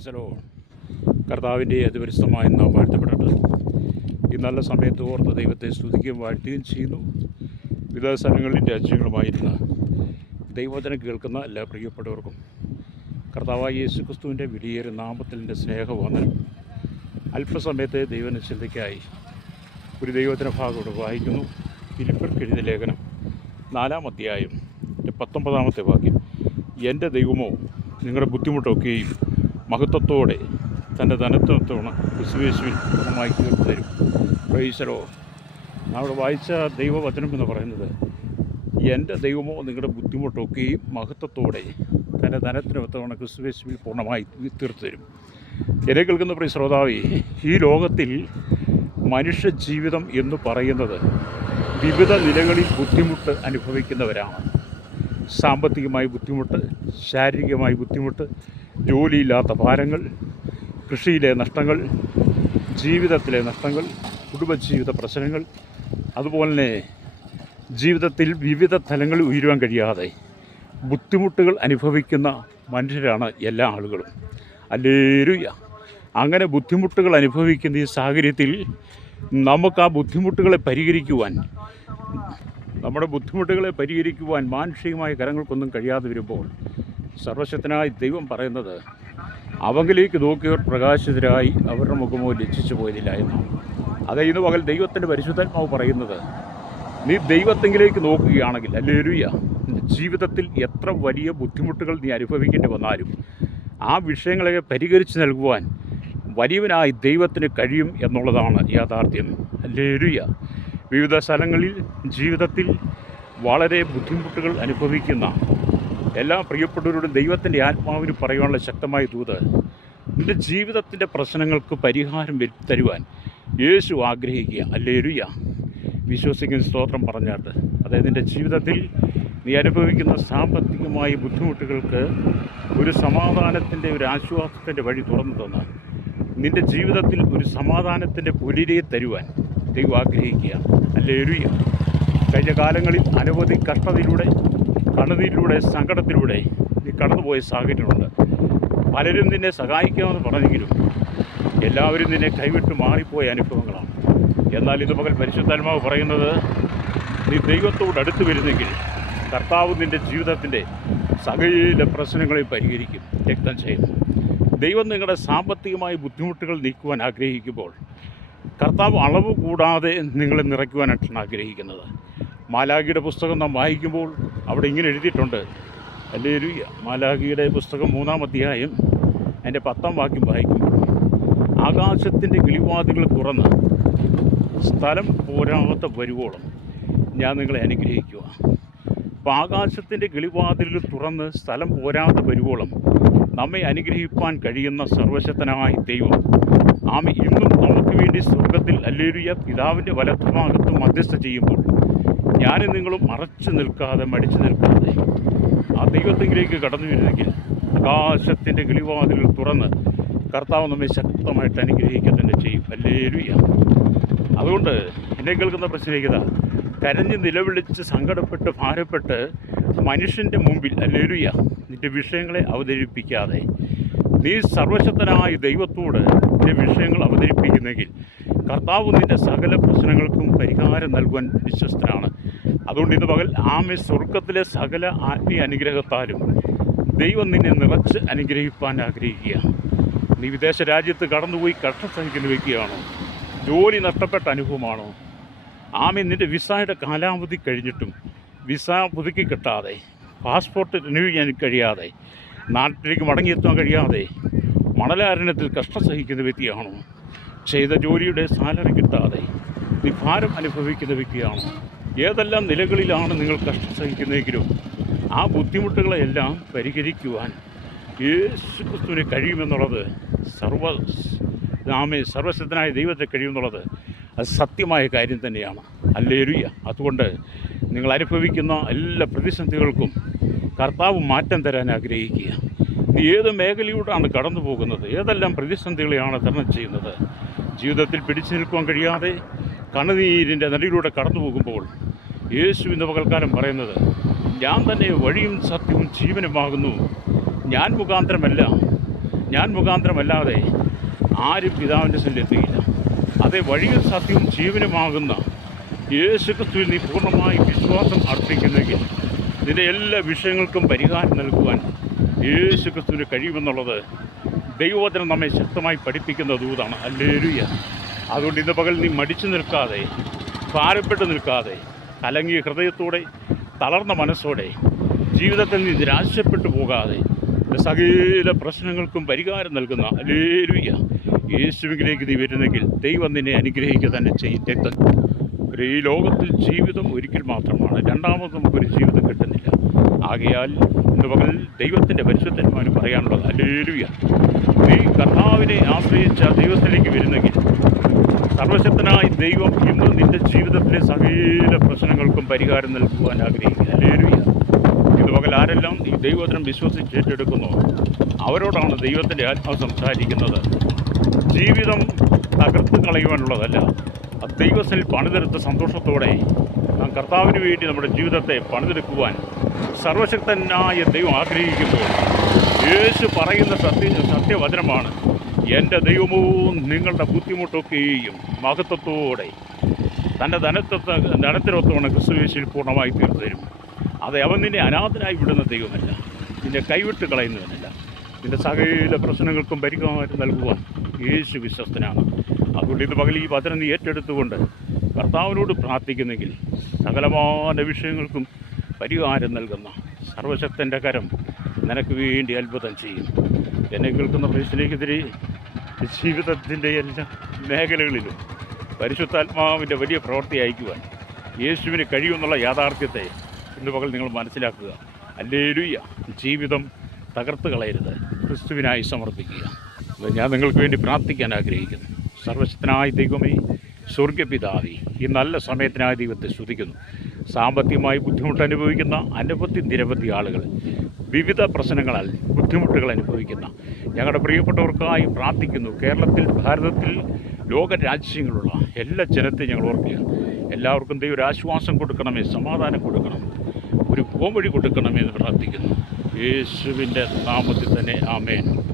ഈശ്വരോ കർത്താവിന്റെ അതിപരിസ്ഥമായ നാം വാഴ്ത്തപ്പെടട്ടെ. ഈ നല്ല സമയത്ത് ഓർത്ത് ദൈവത്തെ സ്തുതിക്കുകയും വാഴ്ത്തുകയും ചെയ്യുന്നു. വിവിധ സ്ഥലങ്ങളിൽ രാജ്യങ്ങളുമായിരുന്ന ദൈവവചനം കേൾക്കുന്ന എല്ലാ പ്രിയപ്പെട്ടവർക്കും കർത്താവായ യേശു ക്രിസ്തുവിന്റെ വിലയേറിയ നാമത്തിന്റെ സ്നേഹവന്ദനം. അല്പസമയത്തെ ദൈവനിശ്ചിതയ്ക്കായി ഒരു ദൈവത്തിന്റെ ഭാഗത്തോട് വായിക്കുന്നു. ഫിലിപ്പർക്ക് എഴുതിയ ലേഖനം നാലാം അധ്യായം പത്തൊമ്പതാമത്തെ വാക്യം. എന്റെ ദൈവമോ നിങ്ങളുടെ ബുദ്ധിമുട്ടൊക്കെയും മഹത്വത്തോടെ തന്റെ ധനത്വത്തോണം ക്രിസ്തുവേശുവിൽ പൂർണമായി തീർത്ത് തരും പ്രൈസരോ അവിടെ വായിച്ച ദൈവവചനം എന്ന് പറയുന്നത് എന്റെ ദൈവമോ നിങ്ങളുടെ ബുദ്ധിമുട്ടൊക്കെയും മഹത്വത്തോടെ തന്റെ ധനത്തിനൊത്തവണ ക്രിസ്തുവേശുവിൽ പൂർണമായി തീർത്ത് തരും എന്നെ കേൾക്കുന്ന പ്രിയ ശ്രോതാവി ഈ ലോകത്തിൽ മനുഷ്യ ജീവിതം എന്ന് പറയുന്നത് വിവിധ നിലകളിൽ ബുദ്ധിമുട്ട് അനുഭവിക്കുന്നവരാണ്. സാമ്പത്തികമായി ബുദ്ധിമുട്ട് ശാരീരികമായി ബുദ്ധിമുട്ട് ജോലിയില്ലാത്ത ഭാരങ്ങൾ കൃഷിയിലെ നഷ്ടങ്ങൾ ജീവിതത്തിലെ നഷ്ടങ്ങൾ കുടുംബജീവിത പ്രശ്നങ്ങൾ അതുപോലെ തന്നെ ജീവിതത്തിൽ വിവിധ തലങ്ങളിൽ ഉയരുവാൻ കഴിയാതെ ബുദ്ധിമുട്ടുകൾ അനുഭവിക്കുന്ന മനുഷ്യരാണ് എല്ലാ ആളുകളും. അല്ലേരുയ അങ്ങനെ ബുദ്ധിമുട്ടുകൾ അനുഭവിക്കുന്ന ഈ സാഹചര്യത്തിൽ നമുക്ക് ആ ബുദ്ധിമുട്ടുകളെ പരിഹരിക്കുവാൻ നമ്മുടെ ബുദ്ധിമുട്ടുകളെ പരിഹരിക്കുവാൻ മാനുഷികമായ കരങ്ങൾക്കൊന്നും കഴിയാതെ വരുമ്പോൾ സർവശക്തനായ ദൈവം പറയുന്നത് അവങ്കിലേക്ക് നോക്കിയവർ പ്രകാശിതരായി അവരുടെ മുഖമോ ലജ്ജിച്ചു പോയതില്ല എന്നാണ് അത് ഇന്ന് പകൽ ദൈവത്തിന്റെ പരിശുദ്ധാത്മാവ് പറയുന്നത് നീ ദൈവത്തെങ്കിലേക്ക് നോക്കുകയാണെങ്കിൽ അല്ലേലുയ ജീവിതത്തിൽ എത്ര വലിയ ബുദ്ധിമുട്ടുകൾ നീ അനുഭവിക്കേണ്ടി വന്നാലും ആ വിഷയങ്ങളെ പരിഹരിച്ച് നൽകുവാൻ വലിയവനായി ദൈവത്തിന് കഴിയും എന്നുള്ളതാണ് യാഥാർത്ഥ്യം. അല്ലേലുയ വിവിധ സ്ഥലങ്ങളിൽ ജീവിതത്തിൽ വളരെ ബുദ്ധിമുട്ടുകൾ അനുഭവിക്കുന്ന എല്ലാ പ്രിയപ്പെട്ടവരോടും ദൈവത്തിന്റെ ആത്മാവിന് പറയാനുള്ള ശക്തമായ ദൂത്. നിന്റെ ജീവിതത്തിന്റെ പ്രശ്നങ്ങൾക്ക് പരിഹാരം തരുവാൻ യേശു ആഗ്രഹിക്കുക. അല്ലേരുയ വിശ്വസിക്കുന്ന സ്തോത്രം പറഞ്ഞാട്ട് അതായത് നിന്റെ ജീവിതത്തിൽ നീ അനുഭവിക്കുന്ന സാമ്പത്തികമായ ബുദ്ധിമുട്ടുകൾക്ക് ഒരു സമാധാനത്തിന്റെ ഒരു ആശ്വാസത്തിന്റെ വഴി തുറന്നു തന്നാൽ നിന്റെ ജീവിതത്തിൽ ഒരു സമാധാനത്തിന്റെ പുലിരയെ തരുവാൻ ദൈവം ആഗ്രഹിക്കുക. അല്ലേലുയ കഴിഞ്ഞ കാലങ്ങളിൽ അനവധി കഷ്ടതയിലൂടെ കണ്ണുനീരിലൂടെ സങ്കടത്തിലൂടെ നീ കടന്നുപോയ സാഹചര്യമുണ്ട്. പലരും നിന്നെ സഹായിക്കാമെന്ന് പറഞ്ഞെങ്കിലും എല്ലാവരും നിന്നെ കൈവിട്ട് മാറിപ്പോയ അനുഭവങ്ങളാണ്. എന്നാൽ ഇത് പകൽ പരിശുദ്ധാത്മാവ് പറയുന്നത് നീ ദൈവത്തോട് അടുത്ത് വരുന്നെങ്കിൽ കർത്താവ് നിന്റെ ജീവിതത്തിന്റെ സകല പ്രശ്നങ്ങളെ പരിഹരിക്കും. രക്തം ചെയ്യും ദൈവം നിങ്ങളുടെ സാമ്പത്തികമായ ബുദ്ധിമുട്ടുകൾ നീക്കുവാൻ ആഗ്രഹിക്കുമ്പോൾ കർത്താവ് അളവ് കൂടാതെ നിങ്ങളെ നിറയ്ക്കുവാനായിട്ടാണ് ആഗ്രഹിക്കുന്നത്. മാലാഖിയുടെ പുസ്തകം നാം വായിക്കുമ്പോൾ അവിടെ ഇങ്ങനെ എഴുതിയിട്ടുണ്ട്. എന്റെ ഒരു മാലാഖിയുടെ പുസ്തകം മൂന്നാം അധ്യായം എന്റെ പത്താം വാക്യം വായിക്കും. ആകാശത്തിന്റെ കിളിവാതികൾ തുറന്ന് സ്ഥലം പോരാത്ത വരുവോളം ഞാൻ നിങ്ങളെ അനുഗ്രഹിക്കുക. അപ്പോൾ ആകാശത്തിന്റെ കിളിവാതിലുകൾ തുറന്ന് സ്ഥലം പോരാതെ വരുവോളം നമ്മെ അനുഗ്രഹിപ്പാൻ കഴിയുന്ന സർവശക്തനായ ദൈവം. ആമ ഇന്നും നമുക്ക് വേണ്ടി സ്വർഗത്തിൽ അല്ലേരിയ പിതാവിന്റെ വലത്തുഭാഗത്ത് മധ്യസ്ഥ ചെയ്യുമ്പോൾ ഞാനും നിങ്ങളും മറച്ചു നിൽക്കാതെ മടിച്ചു നിൽക്കാതെ ആ ദൈവത്തിലേക്ക് കടന്നു വരുന്നെങ്കിൽ ആകാശത്തിന്റെ കിളിവാതിലുകൾ തുറന്ന് കർത്താവ് നമ്മെ ശക്തമായിട്ട് അനുഗ്രഹിക്കുക തന്നെ ചെയ്യും. അല്ലേലുയ അതുകൊണ്ട് എന്നെ കേൾക്കുന്ന പ്രശ്നേകത കരഞ്ഞ് നിലവിളിച്ച് സങ്കടപ്പെട്ട് ഭാരപ്പെട്ട് മനുഷ്യന്റെ മുമ്പിൽ അല്ലേലുയ നിന്റെ വിഷയങ്ങളെ അവതരിപ്പിക്കാതെ നീ സർവശക്തനായ ദൈവത്തോട് നിന്റെ വിഷയങ്ങൾ അവതരിപ്പിക്കുന്നെങ്കിൽ കർത്താവ് നിന്റെ സകല പ്രശ്നങ്ങൾക്കും പരിഹാരം നൽകുവാൻ വിശ്വസ്തനാണ്. അതുകൊണ്ട് ഇത് പകൽ ആമി സ്വർഗത്തിലെ സകല ആത്മീയ അനുഗ്രഹത്താലും ദൈവം നിന്നെ നിറച്ച് അനുഗ്രഹിപ്പാൻ ആഗ്രഹിക്കുക. നീ വിദേശ രാജ്യത്ത് കടന്നുപോയി കഷ്ടം സഹിക്കുന്ന വ്യക്തിയാണോ ജോലി നഷ്ടപ്പെട്ട അനുഭവമാണോ? ആമി നിന്റെ വിസയുടെ കാലാവധി കഴിഞ്ഞിട്ടും വിസ പുതുക്കി കിട്ടാതെ പാസ്പോർട്ട് റിന്യൂ ചെയ്യാൻ കഴിയാതെ നാട്ടിലേക്ക് മടങ്ങിയെത്താൻ കഴിയാതെ മണലാരണ്യത്തിൽ കഷ്ടം സഹിക്കുന്ന വ്യക്തിയാണോ ചെയ്ത ജോലിയുടെ സാലറി കിട്ടാതെ നീ ഭാരം അനുഭവിക്കുന്ന വ്യക്തിയാണോ? ഏതെല്ലാം നിലകളിലാണ് നിങ്ങൾ കഷ്ടം സഹിക്കുന്നതെങ്കിലും ആ ബുദ്ധിമുട്ടുകളെല്ലാം പരിഹരിക്കുവാൻ യേശു ക്രിസ്തുവിന് കഴിയുമെന്നുള്ളത് സർവ നാമേ സർവശക്തനായ ദൈവത്തെ കഴിയുമെന്നുള്ളത് അത് സത്യമായ കാര്യം തന്നെയാണ്. അല്ലേരുയ അതുകൊണ്ട് നിങ്ങൾ അനുഭവിക്കുന്ന എല്ലാ പ്രതിസന്ധികൾക്കും കർത്താവ് മാറ്റം തരാൻ ആഗ്രഹിക്കുക. നീ ഏത് മേഖലയിലൂടെയാണ് കടന്നു പോകുന്നത്? ഏതെല്ലാം പ്രതിസന്ധികളെയാണ് തരണം ചെയ്യുന്നത്? ജീവിതത്തിൽ പിടിച്ചു നിൽക്കുവാൻ കഴിയാതെ കണ്ണുനീരിന്റെ നടിയിലൂടെ കടന്നു പോകുമ്പോൾ യേശു ഇന്ന് പകൽക്കാലം പറയുന്നത് ഞാൻ തന്നെ വഴിയും സത്യവും ജീവനുമാകുന്നു. ഞാൻ മുഖാന്തരമല്ല. ഞാൻ മുഖാന്തരമല്ലാതെ ആരും പിതാവിന്റെ എത്തുകയില്ല അതേ വഴിയും സത്യവും ജീവനുമാകുന്ന യേശുക്രിസ്തുവിൽ നീ പൂർണമായി വിശ്വാസം അർപ്പിക്കുന്നെങ്കിൽ നിന്റെ എല്ലാ വിഷയങ്ങൾക്കും പരിഹാരം നൽകുവാൻ യേശു ക്രിസ്തുവിന് കഴിയുമെന്നുള്ളത് ദൈവവചനം നമ്മെ ശക്തമായി പഠിപ്പിക്കുന്ന ദൂതാണ്. അല്ലേരുയ അതുകൊണ്ട് ഇന്ന് പകൽ നീ മടിച്ചു നിൽക്കാതെ ഭാരപ്പെട്ട് നിൽക്കാതെ കലങ്ങിയ ഹൃദയത്തോടെ തളർന്ന മനസ്സോടെ ജീവിതത്തിൽ നിന്ന് നിരാശപ്പെട്ടു പോകാതെ സകല പ്രശ്നങ്ങൾക്കും പരിഹാരം നൽകുന്ന അലേലുയ്യ യേശുവിലേക്ക് നീ വരുന്നെങ്കിൽ ദൈവം നിന്നെ അനുഗ്രഹിക്കുക തന്നെ ചെയ്യും ഒരു ഈ ലോകത്തിൽ ജീവിതം ഒരിക്കൽ മാത്രമാണ് രണ്ടാമത് നമുക്കൊരു ജീവിതം കിട്ടുന്നില്ല. ആകയാൽ ഇന്ന് പകൽ ദൈവത്തിന്റെ പരിശുദ്ധന്മാരും പറയാനുള്ളത് അലേലുയ്യ നീ കർത്താവിനെ ആശ്രയിച്ച ദൈവത്തിലേക്ക് വരുന്നെങ്കിൽ സർവശക്തനായ ദൈവം ഇന്ന് നിന്റെ ജീവിതത്തിലെ സകല പ്രശ്നങ്ങൾക്കും പരിഹാരം നൽകുവാൻ ആഗ്രഹിക്കുക ഇതുപോലെ ഇന്ന് പകൽ ആരെല്ലാം ഈ ദൈവത്തിനും വിശ്വസിച്ച് ഏറ്റെടുക്കുന്നു? അവരോടാണ് ദൈവത്തിന്റെ ആത്മാവ് സംസാരിക്കുന്നത്. ജീവിതം തകർത്ത് കളയുവാനുള്ളതല്ല. ദൈവത്തിൽ പണിതെടുത്ത സന്തോഷത്തോടെ നാം കർത്താവിന് വേണ്ടി നമ്മുടെ ജീവിതത്തെ പണിതെടുക്കുവാൻ സർവശക്തനായ ദൈവം ആഗ്രഹിക്കുമ്പോൾ യേശു പറയുന്ന സത്യ സത്യവചനമാണ് എന്റെ ദൈവമോ നിങ്ങളുടെ ബുദ്ധിമുട്ടൊക്കെയും മഹത്വത്തോടെ തന്റെ ധനത്തെ ധനത്തിനൊത്തവണ്ണം ക്രിസ്തുവേശിൽ പൂർണമായി തീർത്തു തരും അതെ അവൻ നിന്നെ അനാഥനായി വിടുന്ന ദൈവമല്ല. നിന്നെ കൈവിട്ട് കളയുന്നവനല്ല. നിന്റെ സകല പ്രശ്നങ്ങൾക്കും പരിഹാരം നൽകുവാൻ യേശു വിശ്വസ്തനാണ്. അതുകൊണ്ട് ഇത് പകൽ ഈ നീ ഏറ്റെടുത്തുകൊണ്ട് കർത്താവിനോട് പ്രാർത്ഥിക്കുന്നെങ്കിൽ സകലമായ വിഷയങ്ങൾക്കും പരിഹാരം നൽകുന്ന സർവശക്തന്റെ കരം നിനക്ക് വേണ്ടി അത്ഭുതം ചെയ്യും. എന്നെ കേൾക്കുന്ന പ്രശ്നത്തിനെതിരെ ജീവിതത്തിന്റെ എല്ലാ മേഖലകളിലും പരിശുദ്ധാത്മാവിന്റെ വലിയ പ്രവൃത്തി അയക്കുവാൻ യേശുവിന് കഴിയുമെന്നുള്ള യാഥാർത്ഥ്യത്തെ ഇന്ന് പകൽ നിങ്ങൾ മനസ്സിലാക്കുക. അല്ലേലുയ്യ. ജീവിതം തകർത്ത് കളയരുത്. ക്രിസ്തുവിനായി സമർപ്പിക്കുക. അത് ഞാൻ നിങ്ങൾക്ക് വേണ്ടി പ്രാർത്ഥിക്കാൻ ആഗ്രഹിക്കുന്നു. സർവശക്തനായ ദൈവമേ സ്വർഗപിതാവി ഈ നല്ല സമയത്തിനായി ദൈവത്തെ സ്തുതിക്കുന്നു. സാമ്പത്തികമായി ബുദ്ധിമുട്ട് അനുഭവിക്കുന്ന അനവധി നിരവധി ആളുകൾ വിവിധ പ്രശ്നങ്ങളാൽ ബുദ്ധിമുട്ടുകൾ അനുഭവിക്കുന്ന ഞങ്ങളുടെ പ്രിയപ്പെട്ടവർക്കായി പ്രാർത്ഥിക്കുന്നു. കേരളത്തിൽ ഭാരതത്തിൽ ലോക രാജ്യങ്ങളുള്ള എല്ലാ ജനത്തെയും ഞങ്ങൾ ഓർക്കുക എല്ലാവർക്കും ദൈവം ഒരു ആശ്വാസം കൊടുക്കണമേ സമാധാനം കൊടുക്കണം ഒരു പോംവഴി കൊടുക്കണമേ എന്ന് പ്രാർത്ഥിക്കുന്നു. യേശുവിന്റെ നാമത്തിൽ തന്നെ ആമേൻ.